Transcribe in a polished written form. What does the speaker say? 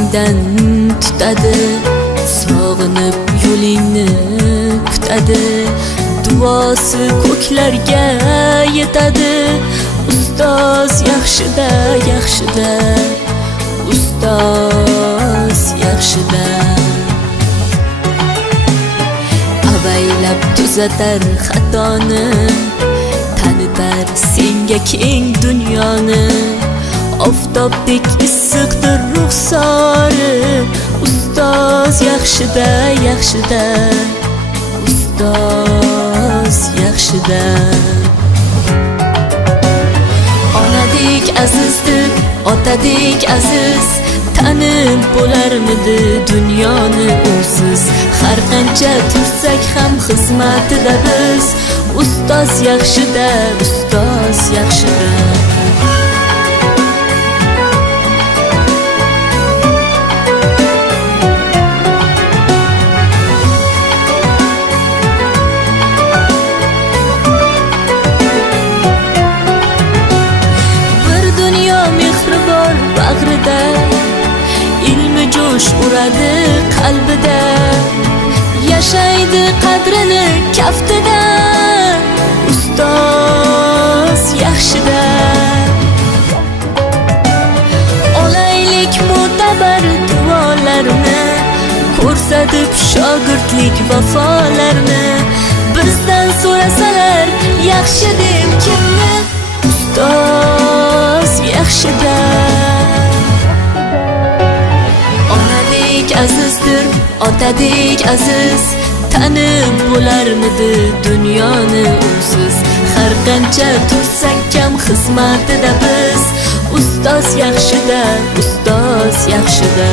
izingdan tutadi, sog'inib yo'lingni kutadi, duosi ko'klarga yetadi. Ustoz yaxshida, yaxshida, ustoz yaxshida. Avaylab tuzatar xatoni, tanitar senga keng dunyoni. Oftobdek issiqdir ruxsori, ustoz yaxshida, yaxshida, ustoz yaxshida. Onadek azizdir, otadek aziz, tanib bo'larmidi dunyoni usiz. Har qancha tursak ham xizmatida biz, ustoz yaxshida, ustoz yaxshida. Bir dunyo mehri bor bag'rida, ilmi jo'sh uradi qalbida, yashaydi qadrini kaftida, ustoz yaxshida. Olaylik mo'tabar duolarni, ko'rsatib shogirdlik vafolarni. Bizdan so'rasalar yaxshi deb kimni, ustoz yaxshida. Onadek azizdir, otadek aziz, tanib bo'larmidi dunyoni usiz. Har qancha tursak kam xizmatida biz, ustoz yaxshida, ustoz yaxshida.